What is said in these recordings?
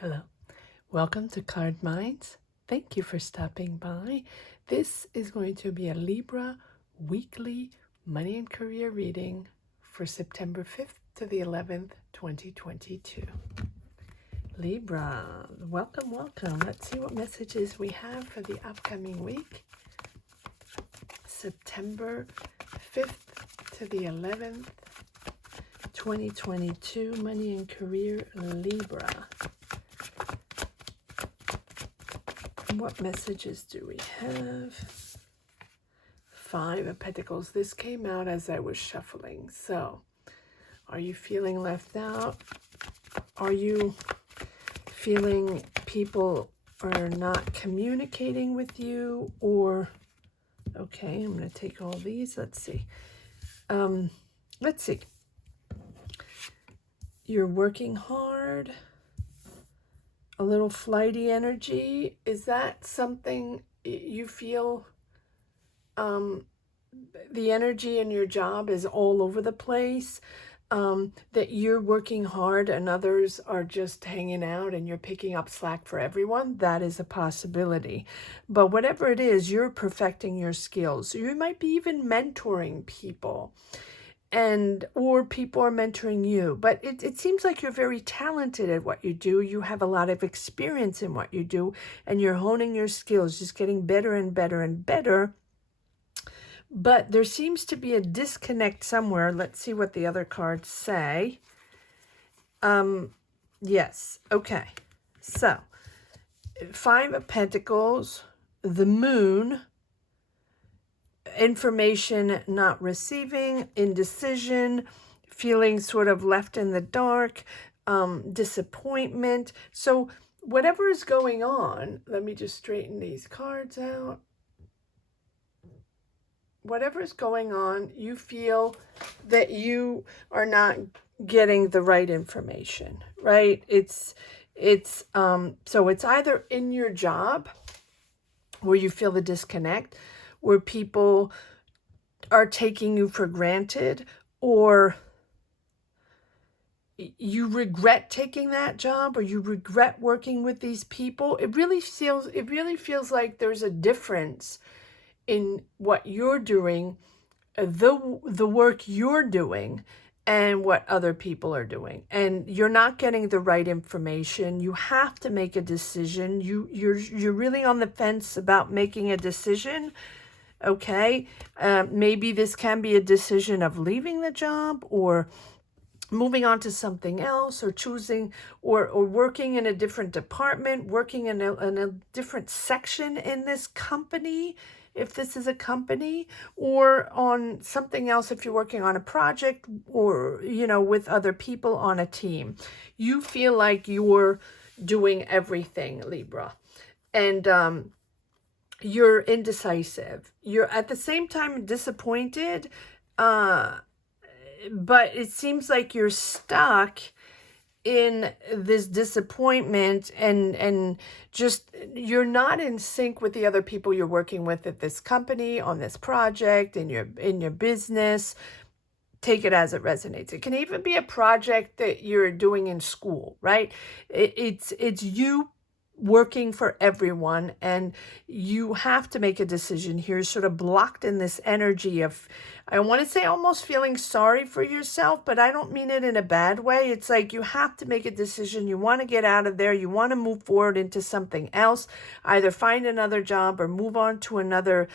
Hello, welcome to Card Minds. Thank you for stopping by. This is going to be a Libra weekly money and career reading for September 5th to the 11th, 2022. Libra, welcome, welcome. Let's see what messages we have for the upcoming week. September 5th to the 11th, 2022, money and career, Libra. What messages do we have? Five of Pentacles. This came out as I was shuffling. So, are you feeling left out? Are you feeling people are not communicating with you? Or, okay, I'm going to take all these. Let's see. Let's see. You're working hard. A little flighty energy. Is that something you feel? The energy in your job is all over the place. That you're working hard and others are just hanging out and you're picking up slack for everyone. That is a possibility. But whatever it is, you're perfecting your skills. You might be even mentoring people. Or people are mentoring you, but it seems like you're very talented at what you do. You have a lot of experience in what you do, and you're honing your skills, just getting better and better and better. But there seems to be a disconnect somewhere. Let's see what the other cards say. Yes, okay. So, Five of Pentacles, the Moon, information not receiving, indecision, feeling sort of left in the dark, disappointment. So whatever is going on, let me just straighten these cards out. Whatever is going on, you feel that you are not getting the right information, right? So it's either in your job where you feel the disconnect, where people are taking you for granted, or you regret taking that job, or you regret working with these people. It really feels like there's a difference in what you're doing, the work you're doing, and what other people are doing, and you're not getting the right information. You have to make a decision. You're really on the fence about making a decision. Okay, maybe this can be a decision of leaving the job or moving on to something else, or choosing or working in a different department, working in a different section in this company, if this is a company, or on something else if you're working on a project, or, with other people on a team. You feel like you're doing everything, Libra. And you're indecisive. You're at the same time disappointed, but it seems like you're stuck in this disappointment, and just you're not in sync with the other people you're working with at this company, on this project, in your business. Take it as it resonates. It can even be a project that you're doing in school, right? It's you working for everyone, and you have to make a decision here, sort of blocked in this energy of, I want to say almost feeling sorry for yourself, but I don't mean it in a bad way. It's like you have to make a decision. You want to get out of there. You want to move forward into something else, either find another job or move on to another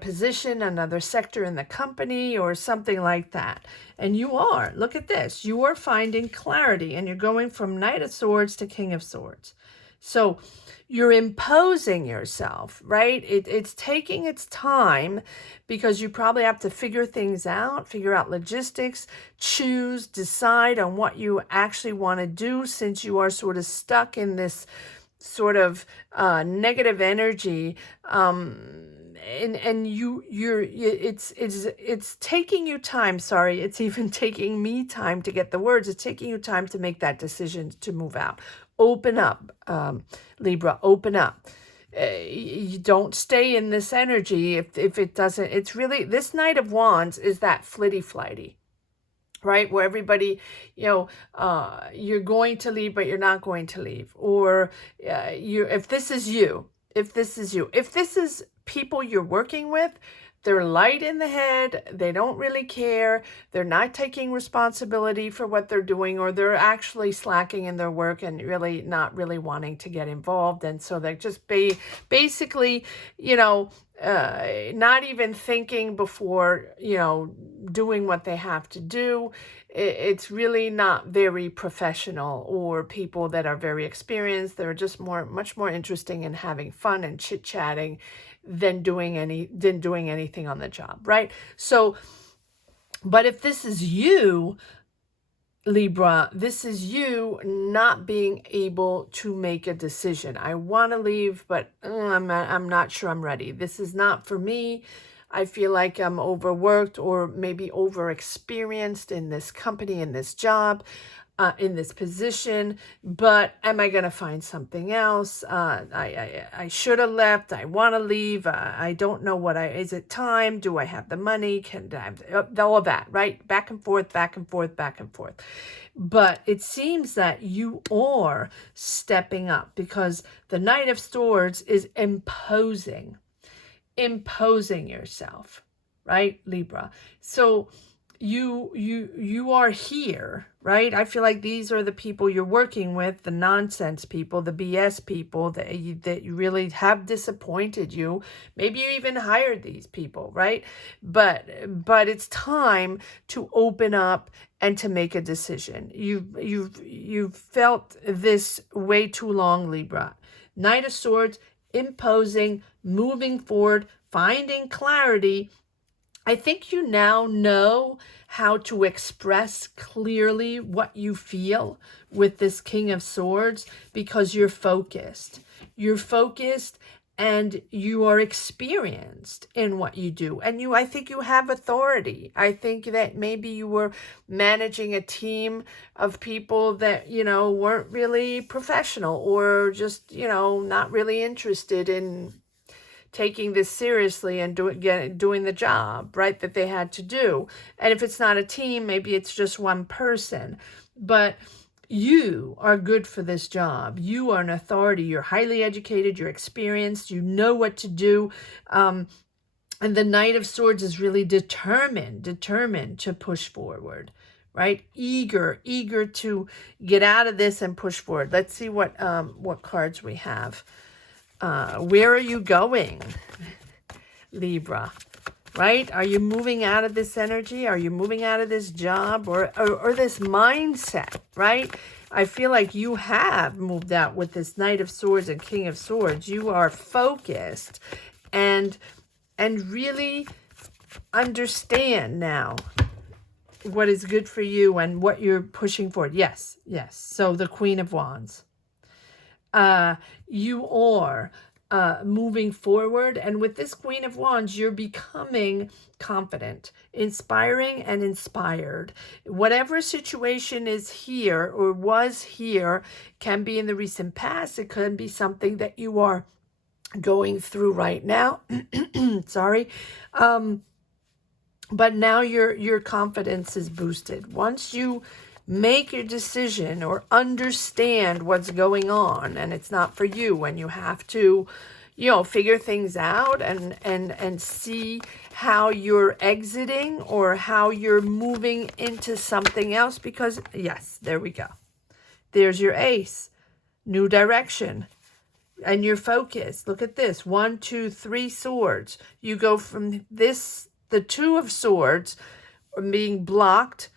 position, another sector in the company, or something like that. And look at this, you are finding clarity, and you're going from Knight of Swords to King of Swords. So you're imposing yourself, right? It's taking its time, because you probably have to figure things out, figure out logistics, decide on what you actually want to do, since you are sort of stuck in this sort of negative energy. It's taking you time. Sorry, it's even taking me time to get the words. It's taking you time to make that decision to move out. Open up, Libra. Open up. You don't stay in this energy if it doesn't. It's really, this Knight of Wands is that flitty flighty. right? Where everybody, you're going to leave, but you're not going to leave. Or if this is you, if this is people you're working with, they're light in the head, they don't really care, they're not taking responsibility for what they're doing, or they're actually slacking in their work and really not really wanting to get involved. And so they just basically, not even thinking before, doing what they have to do. It's really not very professional, or people that are very experienced. They're just much more interesting in having fun and chit-chatting than doing anything on the job, right? So, but if this is you, Libra, this is you not being able to make a decision. I want to leave, but I'm not sure I'm ready. This is not for me. I feel like I'm overworked or maybe overexperienced in this company, in this job, in this position, but am I going to find something else? I should have left. I want to leave. I don't know is it time? Do I have the money? All of that, right? Back and forth, back and forth, back and forth. But it seems that you are stepping up, because the Knight of Swords is imposing yourself, right, Libra? So you are here, right? I feel like these are the people you're working with, the nonsense people, the BS people that you really have disappointed you. Maybe you even hired these people, right? But it's time to open up and to make a decision. You've felt this way too long, Libra. Knight of Swords, imposing, moving forward, finding clarity. I think you now know how to express clearly what you feel with this King of Swords, because you're focused. You're focused and you are experienced in what you do. And I think you have authority. I think that maybe you were managing a team of people that, weren't really professional, or just, not really interested in taking this seriously and doing the job, right, that they had to do. And if it's not a team, maybe it's just one person. But you are good for this job. You are an authority. You're highly educated. You're experienced. You know what to do. And the Knight of Swords is really determined to push forward, right? Eager to get out of this and push forward. Let's see what cards we have. Where are you going, Libra? Right? Are you moving out of this energy? Are you moving out of this job or this mindset, right? I feel like you have moved out with this Knight of Swords and King of Swords. You are focused and really understand now what is good for you and what you're pushing for. Yes. So the Queen of Wands. You are moving forward, and with this Queen of Wands, you're becoming confident, inspiring, and inspired. Whatever situation is here or was here, can be in the recent past. It could be something that you are going through right now. Sorry. But now your confidence is boosted. Once you make your decision or understand what's going on, and it's not for you, when you have to, figure things out and see how you're exiting or how you're moving into something else. Because yes, there we go. There's your ace, new direction. And you're focused. Look at this. 1, 2, 3 swords. You go from this, the Two of Swords, being blocked,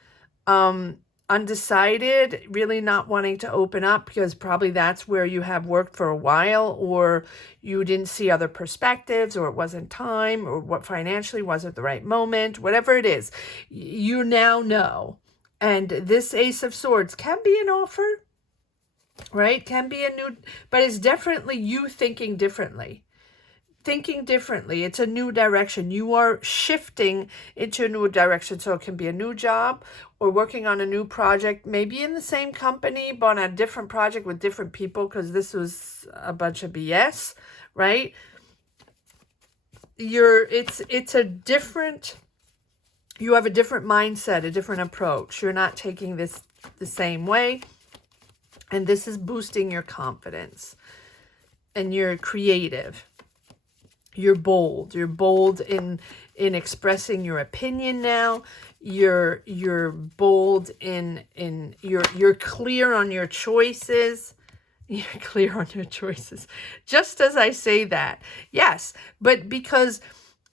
undecided, really not wanting to open up, because probably that's where you have worked for a while, or you didn't see other perspectives, or it wasn't time, or what financially wasn't the right moment, whatever it is, you now know. And this Ace of Swords can be an offer, right? Can be a new, but it's definitely you thinking differently. It's a new direction. You are shifting into a new direction. So it can be a new job or working on a new project, maybe in the same company, but on a different project with different people, because this was a bunch of BS, right? It's a different You have a different mindset, a different approach. You're not taking this the same way. And this is boosting your confidence. And you're creative. You're bold. You're bold in expressing your opinion now. You're bold in you're clear on your choices. You're clear on your choices. Just as I say that. Yes, but because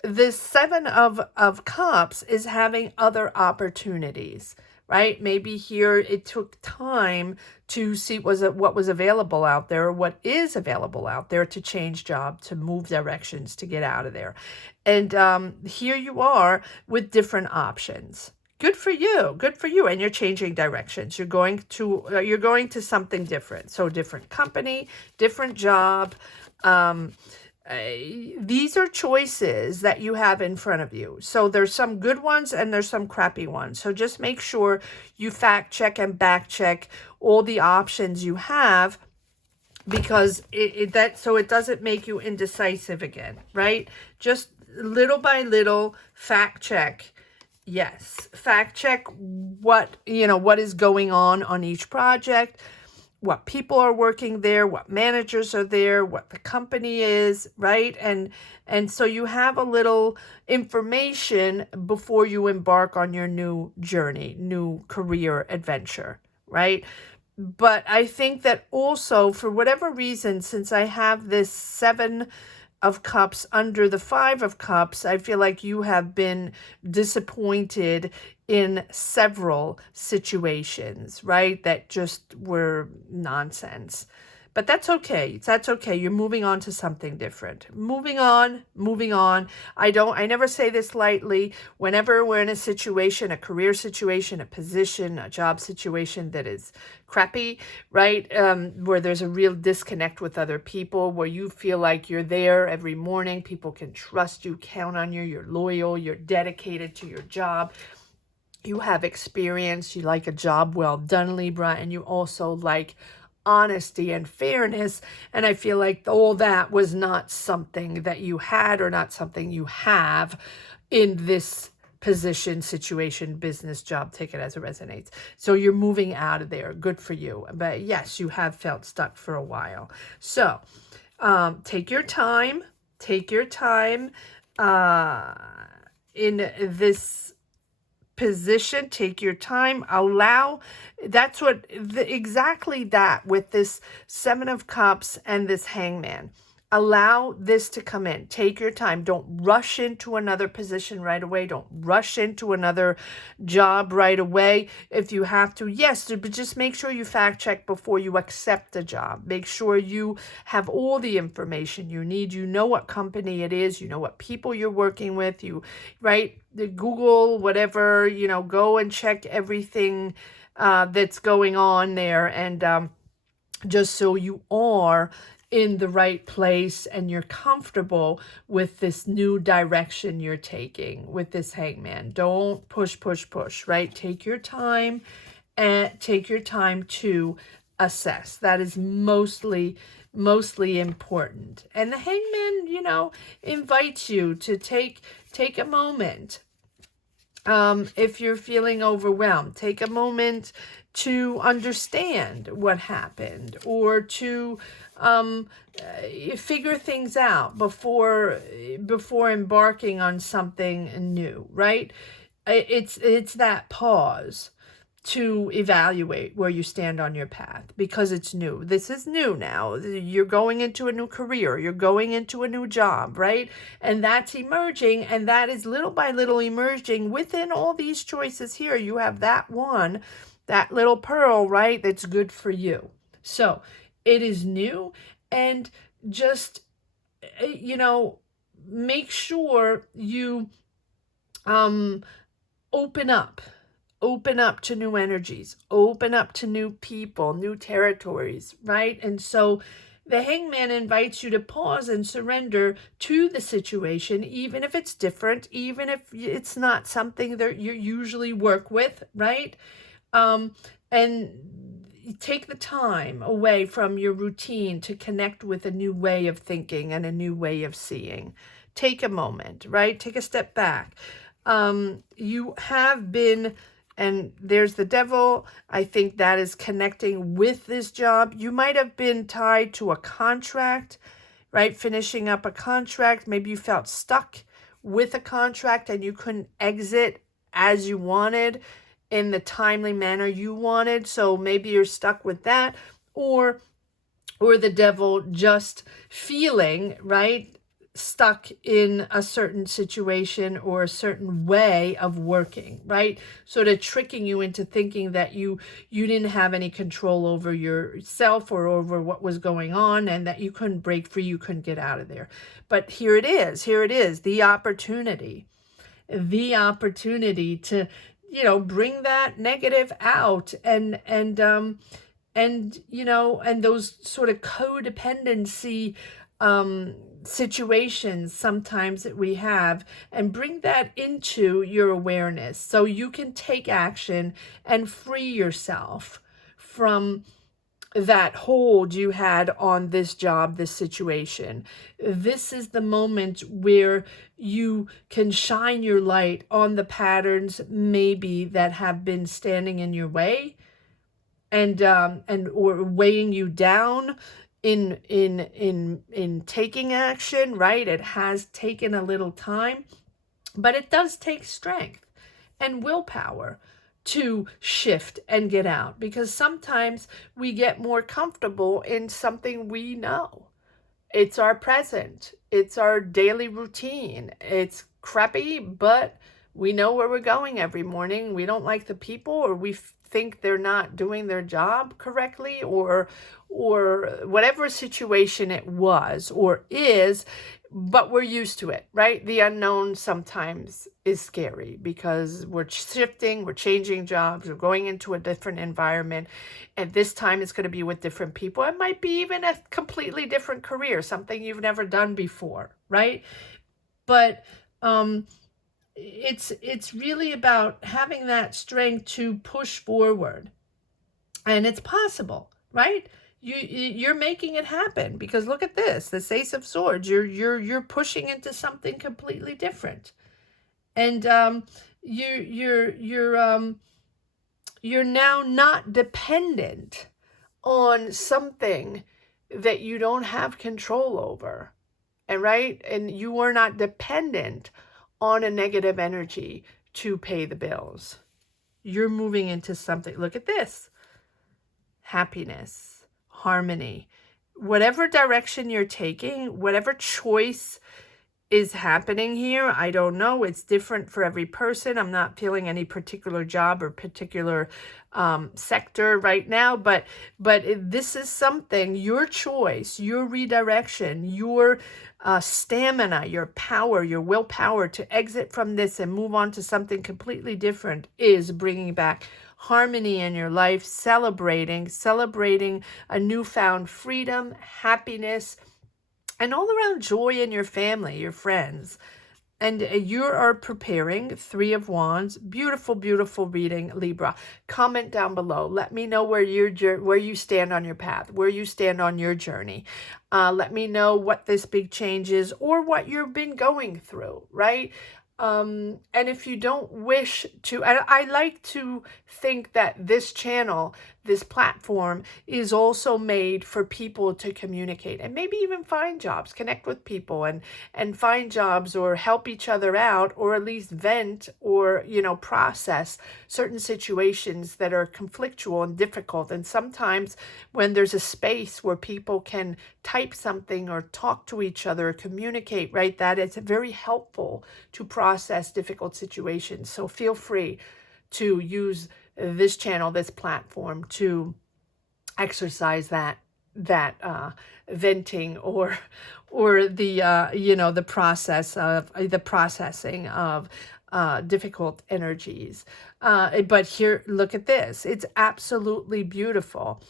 the Seven of Cups is having other opportunities, right? Maybe here it took time to see what was available out there, or what is available out there, to change job, to move directions, to get out of there. And here you are with different options. Good for you. Good for you. And you're changing directions. You're going to something different. So different company, different job. These are choices that you have in front of you. So there's some good ones and there's some crappy ones. So just make sure you fact check and back check all the options you have, because so it doesn't make you indecisive again, right? Just little by little fact check. Yes, fact check what is going on each project, what people are working there, what managers are there, what the company is, right? And so you have a little information before you embark on your new journey, new career adventure, right? But I think that also, for whatever reason, since I have this Seven of Cups under the Five of Cups, I feel like you have been disappointed in several situations, right? That just were nonsense. But that's okay. That's okay. You're moving on to something different. Moving on, moving on. I never say this lightly. Whenever we're in a situation, a career situation, a position, a job situation that is crappy, right? Where there's a real disconnect with other people, where you feel like you're there every morning, people can trust you, count on you, you're loyal, you're dedicated to your job. You have experience, you like a job well done, Libra, and you also like honesty and fairness. And I feel like all that was not something that you had, or not something you have in this position, situation, business, job, take it as it resonates. So you're moving out of there. Good for you. But yes, you have felt stuck for a while. So take your time. Take your time in this position. Take your time. Allow, that's what exactly that with this Seven of Cups and this Hangman. Allow this to come in. Take your time. Don't rush into another position right away. Don't rush into another job right away. If you have to, yes, but just make sure you fact check before you accept a job. Make sure you have all the information you need. You know what company it is. You know what people you're working with. Right? The Google, whatever, go and check everything that's going on there. And just so you are in the right place and you're comfortable with this new direction you're taking with this Hangman. Don't push, right? Take your time, and take your time to assess. That is mostly important. And the Hangman, invites you to take a moment. If you're feeling overwhelmed, take a moment to understand what happened, or to figure things out before embarking on something new, right? It's that pause to evaluate where you stand on your path, because it's new. This is new now. You're going into a new career. You're going into a new job, right? And that's emerging, and that is little by little emerging within all these choices here. You have that one, that little pearl, right? That's good for you. So it is new, and just, make sure you open up to new energies, open up to new people, new territories, right? And so the Hangman invites you to pause and surrender to the situation, even if it's different, even if it's not something that you usually work with, right? And take the time away from your routine to connect with a new way of thinking and a new way of seeing. Take a moment, right? Take a step back. You have been, and there's the devil. I think that is connecting with this job. You might have been tied to a contract, right? Finishing up a contract. Maybe you felt stuck with a contract and you couldn't exit as you wanted in the timely manner you wanted. So maybe you're stuck with that, or the devil just feeling, right, stuck in a certain situation or a certain way of working, right? Sort of tricking you into thinking that you didn't have any control over yourself or over what was going on, and that you couldn't break free, you couldn't get out of there. But here it is, the opportunity to, bring that negative out, and those sort of codependency situations sometimes that we have, and bring that into your awareness so you can take action and free yourself from that hold you had on this job, this situation. This is the moment where you can shine your light on the patterns maybe that have been standing in your way, and or weighing you down in taking action, right? It has taken a little time, but it does take strength and willpower to shift and get out, because sometimes we get more comfortable in something we know. It's our present. It's our daily routine. It's crappy, but we know where we're going every morning. We don't like the people, or we think they're not doing their job correctly, or whatever situation it was or is, but we're used to it, right? The unknown sometimes is scary because we're shifting, we're changing jobs, we're going into a different environment, and this time it's going to be with different people. It might be even a completely different career, something you've never done before, right? But it's really about having that strength to push forward, and it's possible, right? You're making it happen, because look at this, this Ace of Swords. You're pushing into something completely different, and you're now not dependent on something that you don't have control over, and you are not dependent on a negative energy to pay the bills. You're moving into something. Look at this. Happiness, harmony, whatever direction you're taking, whatever choice is happening here, I don't know. It's different for every person. I'm not feeling any particular job or particular sector right now, but this is something, your choice, your redirection, your stamina, your power, your willpower to exit from this and move on to something completely different is bringing back harmony in your life, celebrating a newfound freedom, happiness, and all around joy in your family, your friends. And you are preparing Three of Wands. Beautiful, beautiful reading, Libra. Comment down below. Let me know where you stand on your path, where you stand on your journey. Let me know what this big change is, or what you've been going through, right? And if you don't wish to, I like to think that this channel, this platform, is also made for people to communicate and maybe even find jobs, connect with people and find jobs, or help each other out, or at least vent, or, process certain situations that are conflictual and difficult. And sometimes when there's a space where people can type something or talk to each other or communicate, right, that is very helpful to process difficult situations. So feel free to use this channel, this platform, to exercise that venting, or the processing of difficult energies. But here, look at this. It's absolutely beautiful.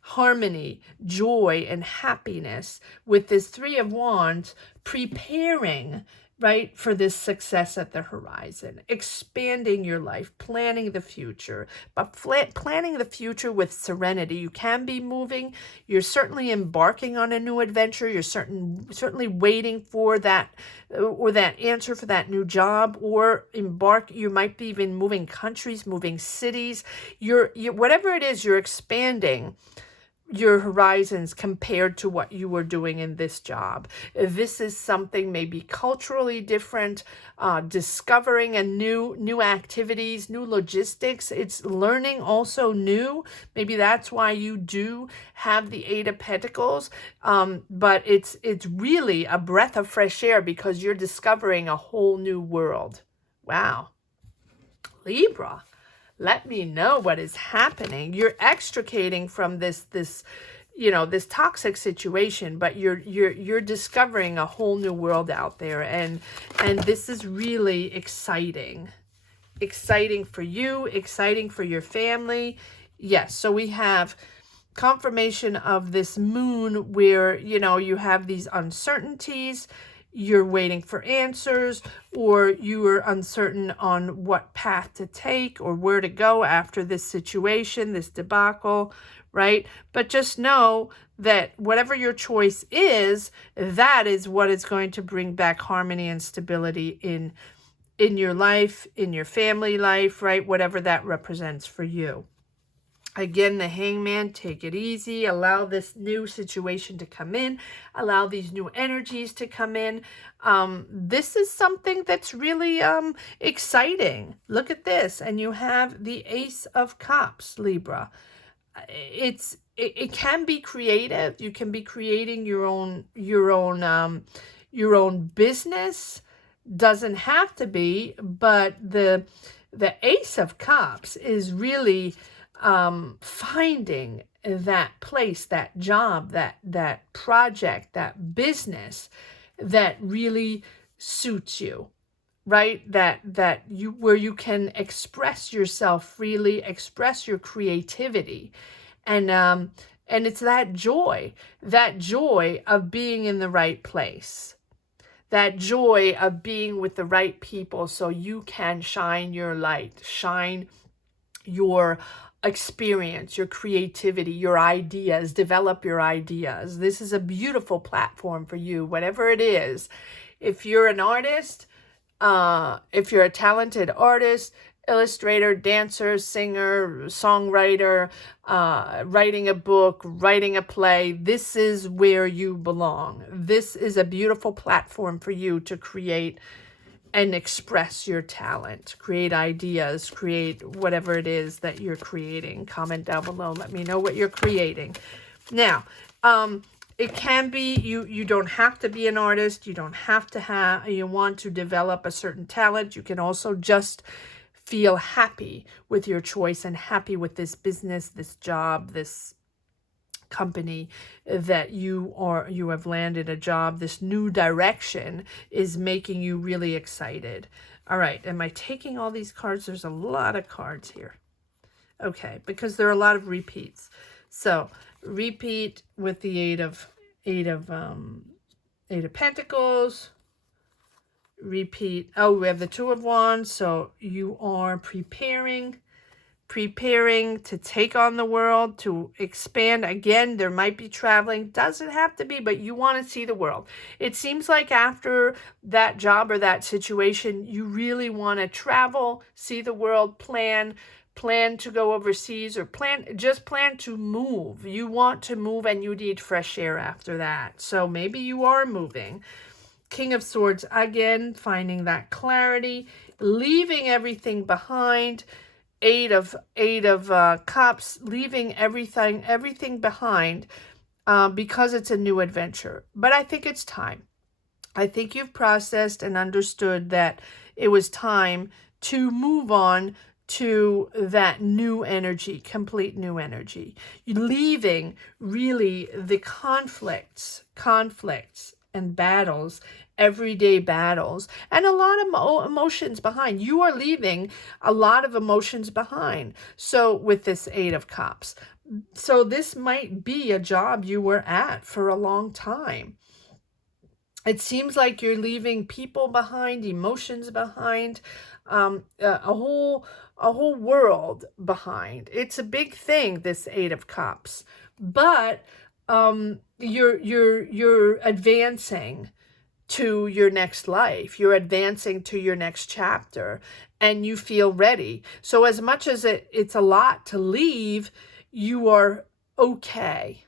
Harmony, joy, and happiness with this Three of Wands, preparing right? For this success at the horizon, expanding your life, planning the future, but planning the future with serenity. You can be moving. You're certainly embarking on a new adventure. You're certainly waiting for that or that answer for that new job, or you might be even moving countries, moving cities. You're whatever it is, you're expanding your horizons compared to what you were doing in this job. This is something maybe culturally different, discovering a new activities, new logistics. It's learning also new. Maybe that's why you do have the Eight of Pentacles, but it's really a breath of fresh air because you're discovering a whole new world. Wow. Libra, let me know what is happening. You're extricating from this toxic situation, but you're discovering a whole new world out there, and this is really exciting. Exciting for you, exciting for your family. Yes, so we have confirmation of this moon where, you have these uncertainties, you're waiting for answers, or you are uncertain on what path to take or where to go after this situation, this debacle, right? But just know that whatever your choice is, that is what is going to bring back harmony and stability in your life, in your family life, right? Whatever that represents for you. Again, the Hangman, take it easy. Allow this new situation to come in. Allow these new energies to come in. This is something that's really exciting. Look at this. And you have the Ace of Cups, Libra. It can be creative. You can be creating your own business. Doesn't have to be, but the Ace of Cups is really finding that place, that job, that project, that business that really suits you, right? That you, where you can express yourself freely, express your creativity, and it's that joy of being in the right place. That joy of being with the right people so you can shine your light, shine your experience, your creativity, your ideas, develop your ideas. This is a beautiful platform for you, whatever it is. If you're an artist, if you're a talented artist, illustrator, dancer, singer, songwriter, writing a book, writing a play, this is where you belong. This is a beautiful platform for you to create and express your talent, create ideas, create whatever it is that you're creating. Comment down below. Let me know what you're creating. Now, it can be, you don't have to be an artist. You don't have to you want to develop a certain talent. You can also just feel happy with your choice and happy with this business, this job, this company that you have landed a job. This new direction is making you really excited. All right, am I taking all these cards? There's a lot of cards here. Okay, because there are a lot of repeats. So repeat with the eight of Pentacles. Repeat. Oh, we have the Two of Wands. So you are preparing to take on the world, to expand. Again, there might be traveling. Doesn't have to be, but you want to see the world. It seems like after that job or that situation, you really want to travel, see the world, plan to go overseas, or plan to move. You want to move and you need fresh air after that. So maybe you are moving. King of Swords, again, finding that clarity, leaving everything behind. Eight of Cups, leaving everything behind because it's a new adventure. But I think it's time. I think you've processed and understood that it was time to move on to that new energy, complete new energy. You're leaving really the conflicts and battles, everyday battles, and a lot of emotions behind. You are leaving a lot of emotions behind. So with this Eight of Cups, so this might be a job you were at for a long time. It seems like you're leaving people behind, emotions behind, a whole world behind. It's a big thing, this Eight of Cups, but you're advancing to your next life. You're advancing to your next chapter, and you feel ready. So as much as it's a lot to leave, you are okay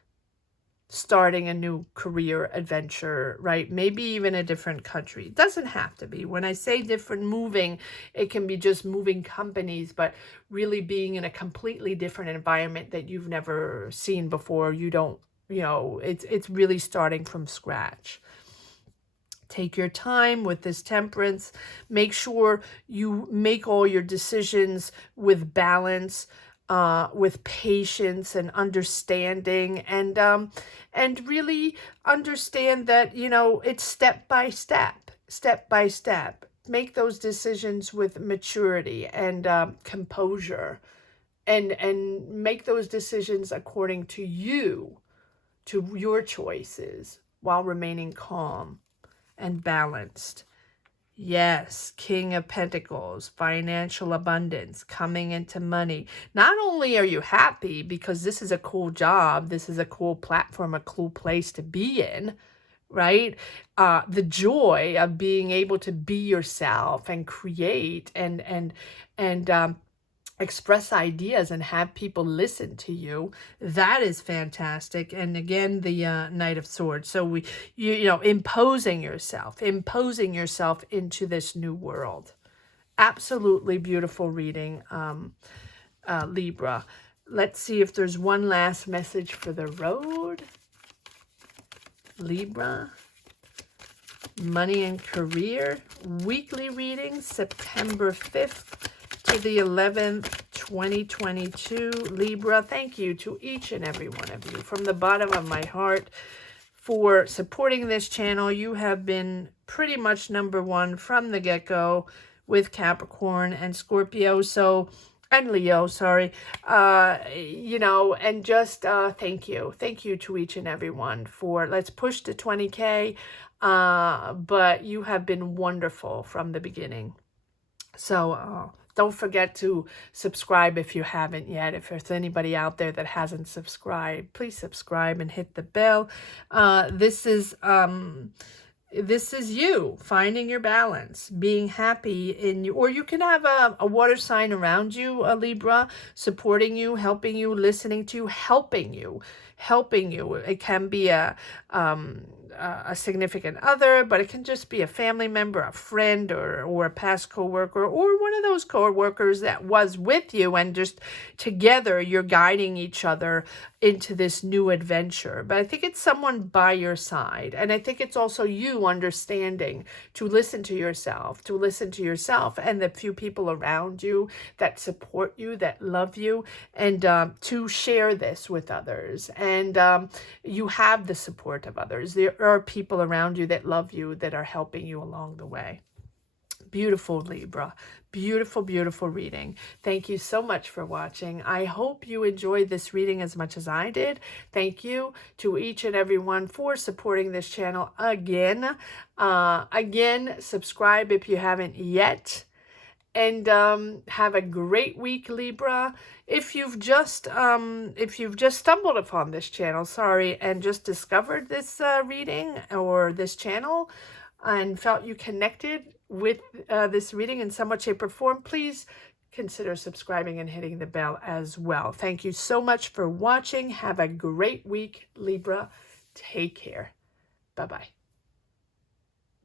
starting a new career adventure, right? Maybe even a different country. It doesn't have to be. When I say different moving, it can be just moving companies, but really being in a completely different environment that you've never seen before. You don't, it's really starting from scratch. Take your time with this Temperance. Make sure you make all your decisions with balance, with patience and understanding, and really understand that, it's step by step, step by step. Make those decisions with maturity and composure, and make those decisions according to you, to your choices, while remaining calm and balanced. Yes, King of Pentacles, financial abundance, coming into money. Not only are you happy because this is a cool job, this is a cool platform, a cool place to be in, right? The joy of being able to be yourself and create and express ideas and have people listen to you. That is fantastic. And again, the Knight of Swords. So imposing yourself into this new world. Absolutely beautiful reading, Libra. Let's see if there's one last message for the road. Libra. Money and career. Weekly reading, September 5th. to the 11th, 2022. Libra, thank you to each and every one of you from the bottom of my heart for supporting this channel. You have been pretty much #1 from the get-go with Capricorn and Scorpio, and Leo, sorry. And just thank you. Thank you to each and every one for, let's push to 20K. But you have been wonderful from the beginning. So don't forget to subscribe if you haven't yet. If there's anybody out there that hasn't subscribed, please subscribe and hit the bell. This is you finding your balance, being happy in you, or you can have a water sign around you, a Libra, supporting you, helping you, listening to you, helping you. It can be a significant other, but it can just be a family member, a friend, or a past coworker, or one of those coworkers that was with you, and just together you're guiding each other into this new adventure. But I think it's someone by your side, and I think it's also you understanding to listen to yourself, and the few people around you that support you, that love you, and to share this with others. And you have the support of others. There are people around you that love you, that are helping you along the way. Beautiful, Libra. Beautiful, beautiful reading. Thank you so much for watching. I hope you enjoyed this reading as much as I did. Thank you to each and every one for supporting this channel again. Again, subscribe if you haven't yet. And have a great week, Libra. If you've just stumbled upon this channel, and just discovered this reading or this channel, and felt you connected with this reading in some way, shape, or form, please consider subscribing and hitting the bell as well. Thank you so much for watching. Have a great week, Libra. Take care. Bye-bye.